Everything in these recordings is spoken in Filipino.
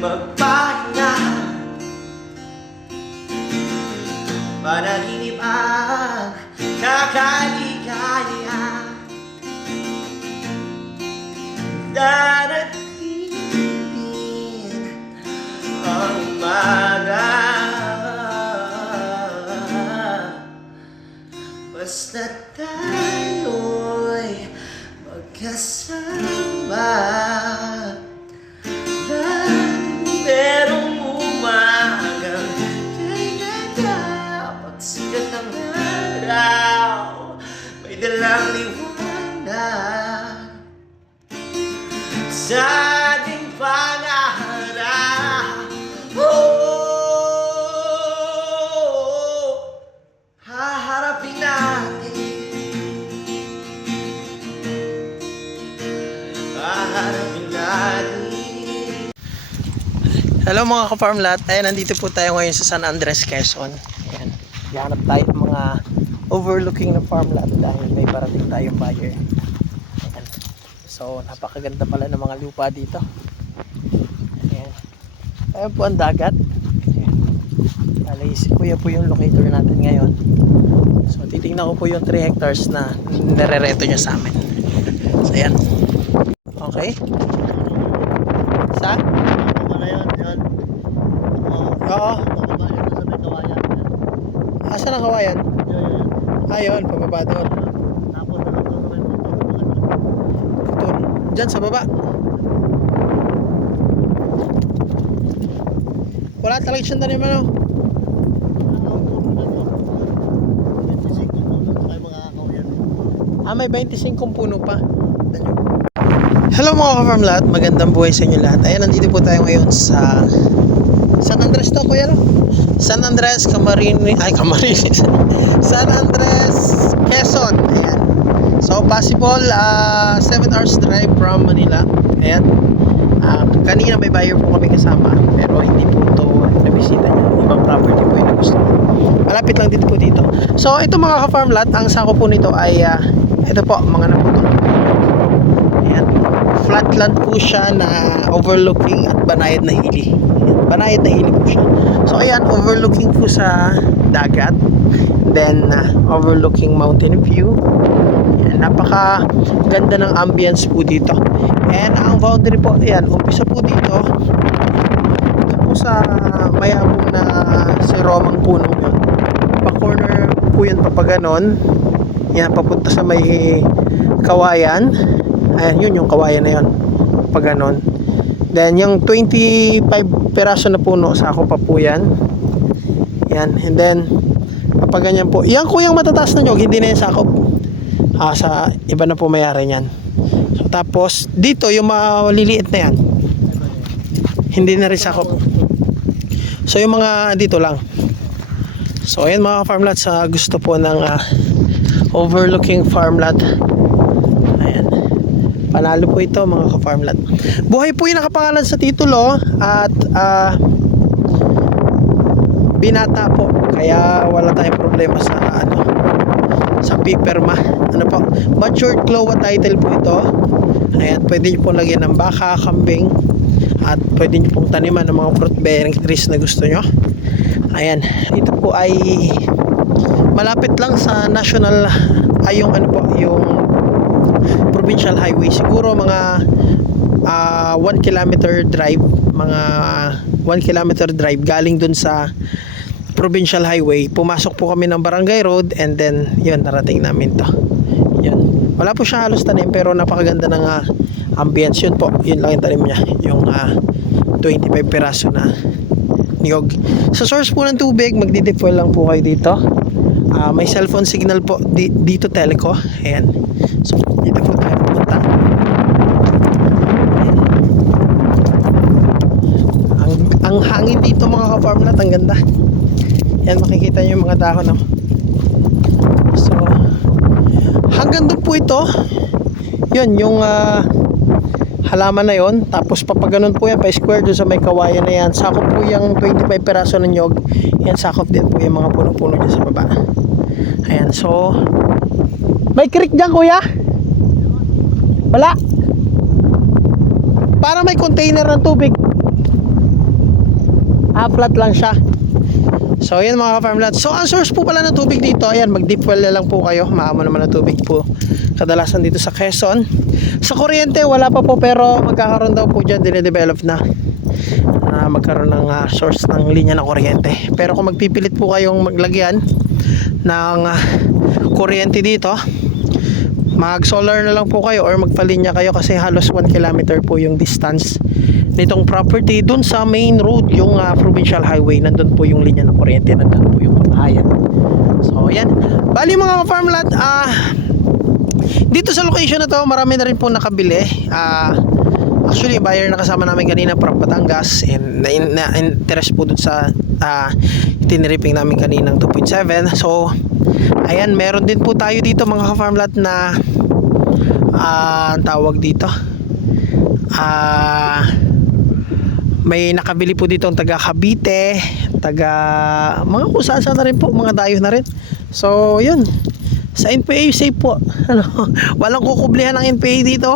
magpahinga. Panaginip ang kakaligaya. Darating din ang umaga, basta tayo'y magkasama. Laging merong umagang kailangan, pagsikat ng araw, may dalang liwanag sa ating pangarap. Haharapin natin, haharapin natin. Hello mga ka-farmlat, ayan, nandito po tayo ngayon sa San Andres, Quezon. Ayan, hanap tayo ng mga overlooking na farmlat dahil may parating tayong buyer. Ayan. So napakaganda pala ng mga lupa dito. Ayan, ayan po ang dagat. Ayan. Si Kuya po yung locator natin ngayon. So titingnan ko po yung 3 hectares na nirereto niya sa amin. So ayan. Okay. Sa? Yan. Oo. Pababa yun sa may kawayan. Asan ang kawayan? Ayun, pababa doon. Tapos naman doon sa may Doon. Diyan sa baba. Wala talaga siyang tanim ano? May 25 puno pa. Hello mga ka-farmlat, magandang buhay sa inyo lahat. Ayan, nandito po tayo ngayon sa San Andres to, kuya, no? San Andres, Camarines. San Andres, Quezon. Ayan. So possible 7 hours drive from Manila. Ayan. Kanina may buyer po kami kasama, pero hindi po ito nabisita niya. Ibang property po yung gusto. Malapit lang dito po dito. So ito mga ka-farmlat, ang sako po nito ay ito po, mga naputol. Ayan. Flatland po siya na overlooking at banayad na hili. Ayan. Banayad na hili po siya. So ayan, overlooking po sa dagat. Then overlooking mountain view. Ayan. Napaka ganda ng ambience po dito. And ang boundary po, ayan, umpisa po dito po sa mayabong na si Romang punong yun. Pa corner po yun, papaganon. Yan, papunta sa may kawayan. Ayan, yun yung kawayan na yun, paganon. Then yung 25 peraso na puno, sako pa po yan. Yan, and then kapag ganyan po, yan ko yung matataas na nyog, hindi na yung sakop. Sa iba na po mayari yan. So tapos dito yung maliliit na yan, hindi na rin sakop. So yung mga dito lang. So ayan mga farmlat, sa gusto po ng overlooking farmland. Ayan, panalo po ito mga ka-farmland. Buhay po yung nakapangalan sa titulo at binata po, kaya wala tayong problema sa sa pipirma. Po, matured CLOA title po ito. Ayan, pwede nyo pong lagyan ng baka, kambing, at pwede nyo pong taniman ng mga fruit bearing trees na gusto nyo. Ayan, ito po ay malapit lang sa national, ay yung yung provincial highway. Siguro mga 1 kilometer drive, mga 1 kilometer drive galing dun sa provincial highway. Pumasok po kami ng barangay road, and then yun, narating namin to. Yun, wala po siya halos tanim, pero napakaganda ng ambience. Yun po, yun lang yung tanim niya, yung 25 peraso na niyog. Sa source po ng tubig, magdi-defuel lang po kayo dito. May cellphone signal po dito, teleco. Ayan. So dito po tayo pupunta. Ang hangin dito mga ka-farmlat, ang ganda. Yan, makikita nyo yung mga dahon, no? So hanggang doon po ito. Yun, yung halaman na yon. Tapos papaganon po yan, pa-square doon sa may kawayan na yan. Sakop po yung 25 peraso ng nyog. Yan, sakop din po yung mga puno-puno dyan sa baba. Ayan, so may creek dyan, kuya? Wala. Para may container ng tubig. Flat lang siya. So ayan mga ka-farmlat. So ang source po pala ng tubig dito, ayan, mag-deep well na lang po kayo. Maamo naman ang tubig po kadalasan dito sa Quezon. Sa kuryente wala pa po, pero magkakaroon daw po dyan, dinedevelop na magkaroon ng source ng linya ng kuryente. Pero kung magpipilit po kayong maglagyan ng kuryente dito, mag solar na lang po kayo or magpalinya kayo, kasi halos 1 kilometer po yung distance nitong property dun sa main road, yung provincial highway. Nandun po yung linya ng kuryente, nandun po yung bahayan. So yan, bali mga farmland, dito sa location na to marami na rin po nakabili. Actually buyer na kasama namin kanina from Batangas, and na interest po dun sa tiniripping namin kaninang 2.7. So ayan, meron din po tayo dito mga farmland na tawag dito, may nakabili po dito ang taga Cavite, taga mga kung saan na rin po, mga dayo na rin. So yun, sa NPA safe po, ano, walang kukublihan ng NPA dito.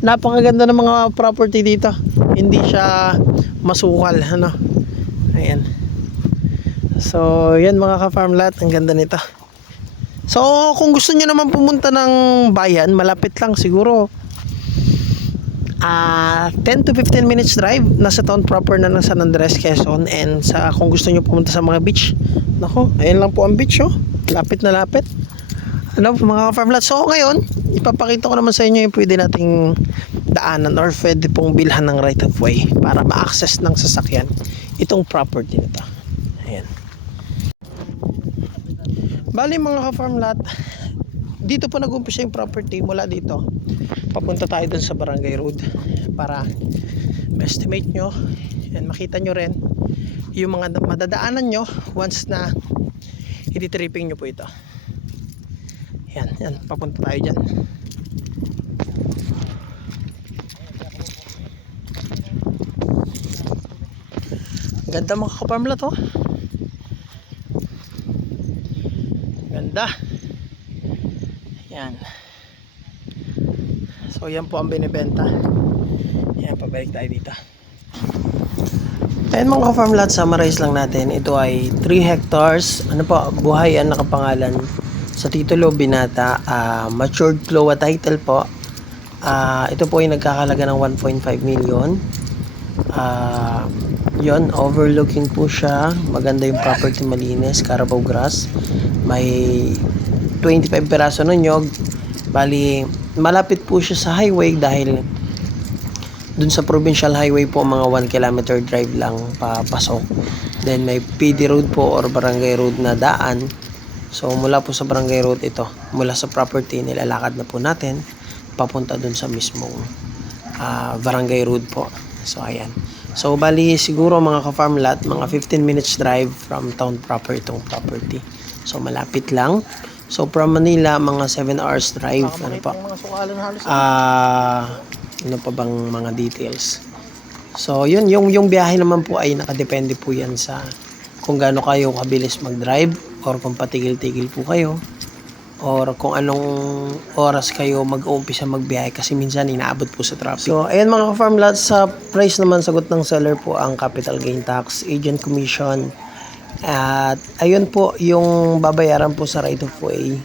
Napakaganda ng mga property dito, hindi siya masukal, ano. Ayan. So yan mga ka-farmlat, ang ganda nito. So kung gusto niyo naman pumunta ng bayan, malapit lang siguro 10 to 15 minutes drive, nasa town proper na ng San Andres, Quezon. And kung gusto niyo pumunta sa mga beach, nako, ayun lang po ang beach, oh. Lapit na lapit, ano mga ka-farmlat. So ngayon ipapakita ko naman sa inyo yung pwede nating daanan or pwede pong bilhan ng right of way para ma-access ng sasakyan itong property nito. Ayan. Bali mga ka-farmlat, dito po nag-umpisa yung property. Mula dito papunta tayo dun sa Barangay Road para ma-estimate nyo and makita nyo rin yung mga madadaanan nyo once na ititripping nyo po ito. Yan, yan, papunta tayo dyan. Ganda mga ka-farmlat, oh. Ganda. Yan. So yan po ang binibenta. Yan, pabalik tayo dito. Ayan mga ka-farmlat, summarize lang natin. Ito ay 3 hectares. Ano po, buhay ang nakapangalan sa titulo, binata. Matured CLOA title po. Ito po ay nagkakalaga ng 1.5 million. Yon, overlooking po siya. Maganda yung property, malinis, Carabao grass. May 25 peraso ng nyog. Bali, malapit po siya sa highway dahil dun sa provincial highway po mga 1 kilometer drive lang papasok. Then may PD road po or barangay road na daan. So mula po sa barangay road ito, mula sa property nilalakad na po natin papunta dun sa mismong barangay road po. So ayan. So bali siguro mga ka-farmlat, mga 15 minutes drive from town proper itong property. So malapit lang. So from Manila mga 7 hours drive. Ano pa? Ano pa bang mga details? So yun, yung biyahe naman po ay nakadepende po yan sa kung gaano kayo kabilis mag-drive or kung patigil-tigil po kayo or kung anong oras kayo mag-uumpisa magbiyahe, kasi minsan inaabot po sa traffic. So ayan mga ka-farmlat, sa price naman sagot ng seller po ang capital gain tax, agent commission, at ayun po yung babayaran po sa right of way.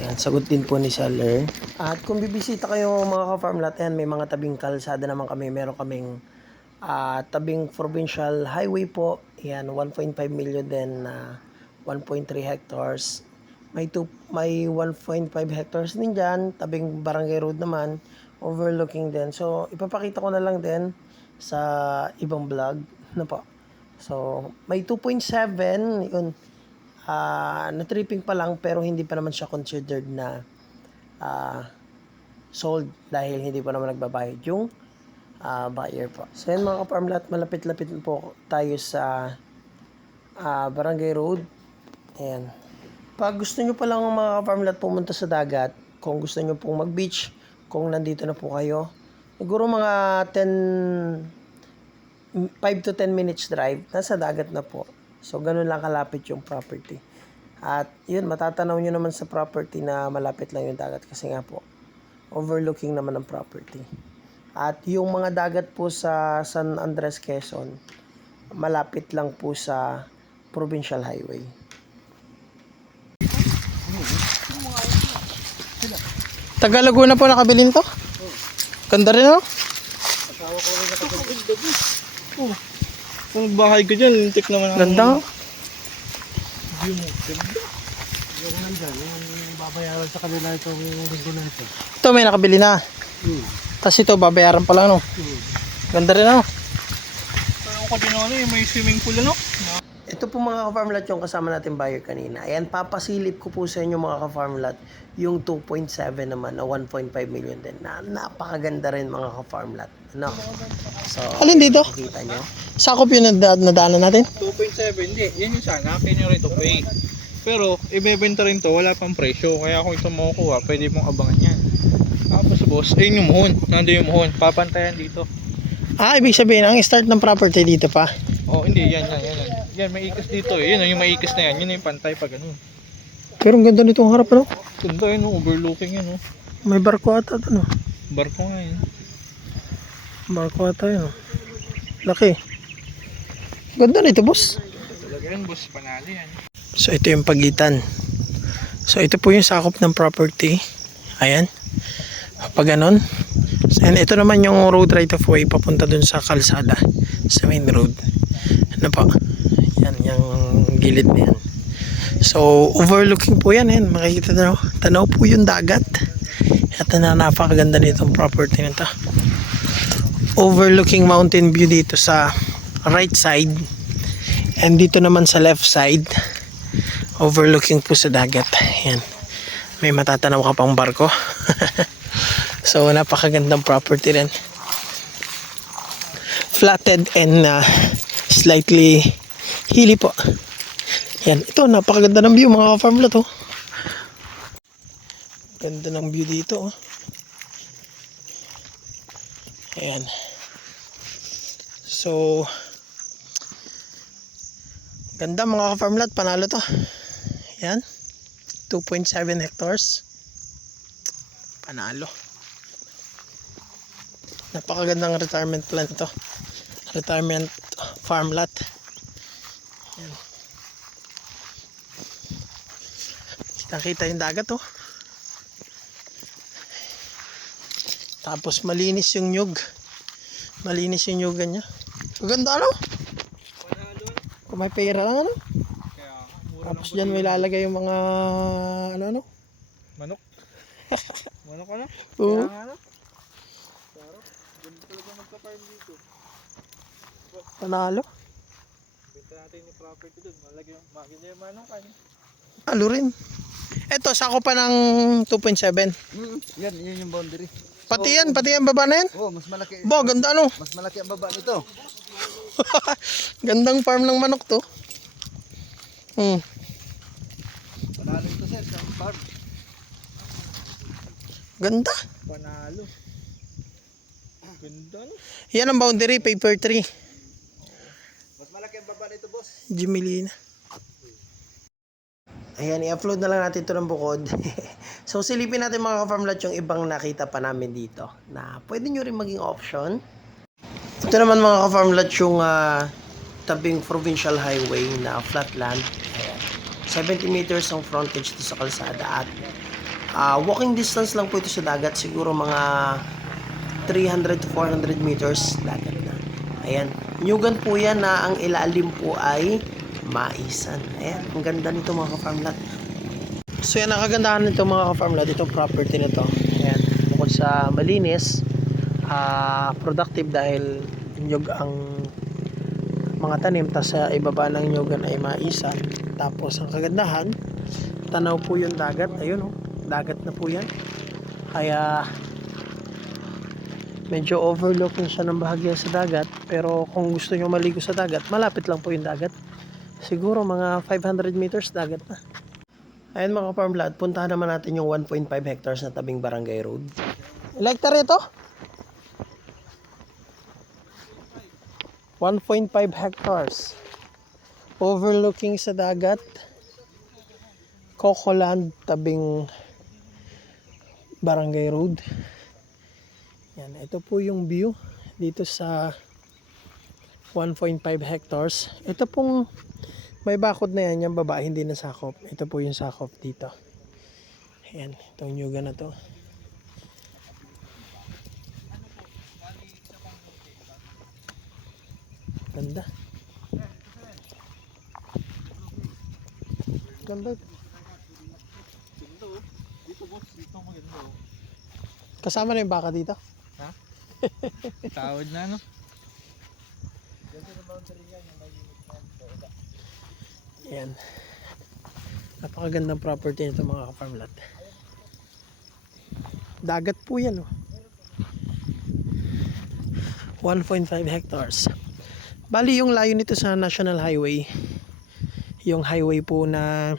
Ayan, sagot din po ni seller. At kung bibisita kayo mga ka-farmlat, ayan, may mga tabing kalsada naman kami. Meron kaming tabing provincial highway po. Ayan, 1.5 million din na 1.3 hectares. May 1.5 hectares din dyan. Tabing barangay road naman, overlooking din. So ipapakita ko na lang din sa ibang vlog na po. So may 2.7 yun. Na-tripping pa lang pero hindi pa naman siya considered na sold dahil hindi pa naman nagbabayad yung buyer po. So yan mga ka-farmlat, malapit-lapit po tayo sa Barangay Road. Ayan. Pag gusto nyo pa lang mga ka-farmlat pumunta sa dagat, kung gusto nyo pong mag-beach, kung nandito na po kayo, siguro mga 5 to 10 minutes drive, nasa dagat na po. So ganun lang kalapit yung property. At yun, matatanaw nyo naman sa property na malapit lang yung dagat kasi nga po, overlooking naman ang property. At yung mga dagat po sa San Andres, Quezon, malapit lang po sa Provincial Highway. Taga Laguna po nakabilin to? Ganda rin, no? Kung bahay ka dyan, lintik naman ang... Ganda. Yung nandyan, yung babayaran sa kanila itong linggo na ito. Ito may nakabili na. Tapos ito babayaran pa lang, no? Ganda rin, no? Parang ko din ano, may swimming pool ano? Ito po mga ka-farmlat yung kasama natin buyer kanina. Ayan, papasilip ko po sa inyo mga ka-farmlat yung 2.7 naman na 1.5 million din na napakaganda rin mga ka-farmlat. No? So, alin dito? Nakikita nyo? Sakop yung nadaanan natin? 2.7, hindi. Yan yung sana, kanya rate to pay. Pero, ibebenta rin to, wala pang presyo. Kaya kung ito makukuha, pwede mong abangan yan. Tapos boss, ayun yung muhon. Nandun yung muhon. Papantayan dito. Ah, ibig sabihin, ang start ng property dito pa. Oh, hindi. Yan. Yan, may ikas dito eh. Yan, yung may ikas na yan. Yun yung pantay pag ano. Pero ang ganda nitong harap, no? Ganda yun, overlooking yun. May barko ata, ano? Barko nga yun. Barko ata yun, no? Laki. Ganda nito, boss. Talaga yun, boss. Panalo yan. So, ito yung pagitan. So, ito po yung sakop ng property. Ayan. Pag ganon. So, and ito naman yung road right of way papunta dun sa kalsada. Sa main road. Ano po? Yan, yung gilid na yan. So, overlooking po yan. Yan. Makikita nyo. Tanaw po yung dagat. At napakaganda nitong property nito. Overlooking mountain view dito sa right side. And dito naman sa left side. Overlooking po sa dagat. Yan. May matatanaw ka pang barko. So, napakagandang property rin. Flatted and slightly hilly po. Yan. Ito, napakaganda ng view mga ka-farmlat, oh. Ganda ng view dito, oh. Ayan. So, ganda mga ka-farmlat. Panalo to. Yan. 2.7 hectares. Panalo. Napakagandang retirement plan ito. Retirement farm lot. Yan. Nakita yung dagat, oh. Tapos malinis yung nyug. Malinis yung nyugan niya. Maganda, ano? Kung may pera lang, ano? Kaya, mura Tapos dyan may lalagay yung mga ano. Manok. Manok ano? Oo. Kaya nga ano? Sarap. Ganda talaga magka-farm dito. Panalo. Benta natin yung property doon. Maganda yung manok ano? Alo rin. Ito, sako pa ng 2.7. Yan yung boundary. Pati yan baba na yan. Oh, mas malaki. Bo, ganda, ano? Mas malaki ang baba nito. Gandang farm ng manok to. Panalo ito sir sa farm. Ganda. Panalo. Ganda no? Yan ang boundary, paper 3. Mas malaki ang baba nito boss. Jimelina. Ayan, i-upload na lang natin ito ng bukod. So, silipin natin mga ka-farmlat yung ibang nakita pa namin dito na pwede nyo rin maging option. Ito naman mga ka-farmlat yung tabing provincial highway na flatland. Ayan. 70 meters ang frontage to sa kalsada at walking distance lang po ito sa dagat. Siguro mga 300 to 400 meters dagat na. Ayan. Nyugan po yan na ang ilalim po ay maisan. Ayan, ang ganda nito mga ka-farmlat. So yan, ang kagandahan nito mga ka-farmlat, itong property nito. Ayan, bukod sa malinis, productive dahil nyug ang mga tanim, tas sa ibaba ng nyugan ay maisan. Tapos ang kagandahan, tanaw po yung dagat. Ayun, oh, dagat na po yan. Kaya medyo overlooking siya ng bahagya sa dagat. Pero kung gusto nyo maligo sa dagat, malapit lang po yung dagat. Siguro mga 500 meters dagat na. Ayun mga farmlad, puntahan naman natin yung 1.5 hectares na tabing barangay road. Hectare ito? 1.5 hectares. Overlooking sa dagat. Cocoland, tabing barangay road. Yan, ito po yung view dito sa 1.5 hectares. Ito pong may bakod na yan, yung baba hindi na sakop. Ito po yung sakop dito. Ayan, itong nyuga na to. Ganda. Ganda. Dito boss, dito maganda. Kasama na yung baka dito. Ha? Tawad na no? Ayan. Napakagandang property nito mga ka-farm lot. Dagat po yan. 1.5 hectares. Bali yung layo nito sa National Highway. Yung highway po na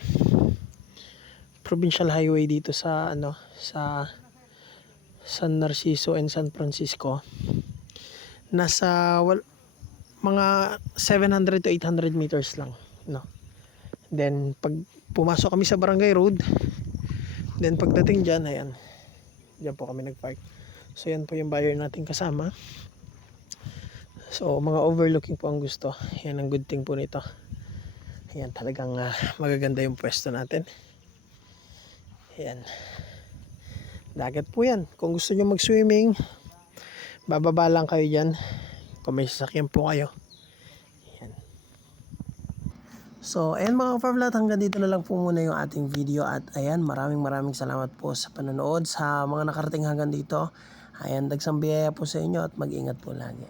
provincial highway dito sa sa San Narciso and San Francisco. Nasa mga 700 to 800 meters lang, no. Then pag pumasok kami sa Barangay Road, then pagdating diyan, ayan. Diyan po kami nagpark. So yan po yung buyer nating kasama. So mga overlooking po ang gusto. Yan ang good thing po nito. Ayan, talagang magaganda yung pwesto natin. Ayan. Dagat po yan. Kung gusto nyo mag-swimming, bababa lang kayo dyan. Kung may sasakyan po kayo. Ayan. So, ayan mga farm lot, hanggang dito na lang po muna yung ating video. At ayan, maraming salamat po sa panonood. Sa mga nakarating hanggang dito, ayan, dagsang biyaya po sa inyo at mag-ingat po lagi.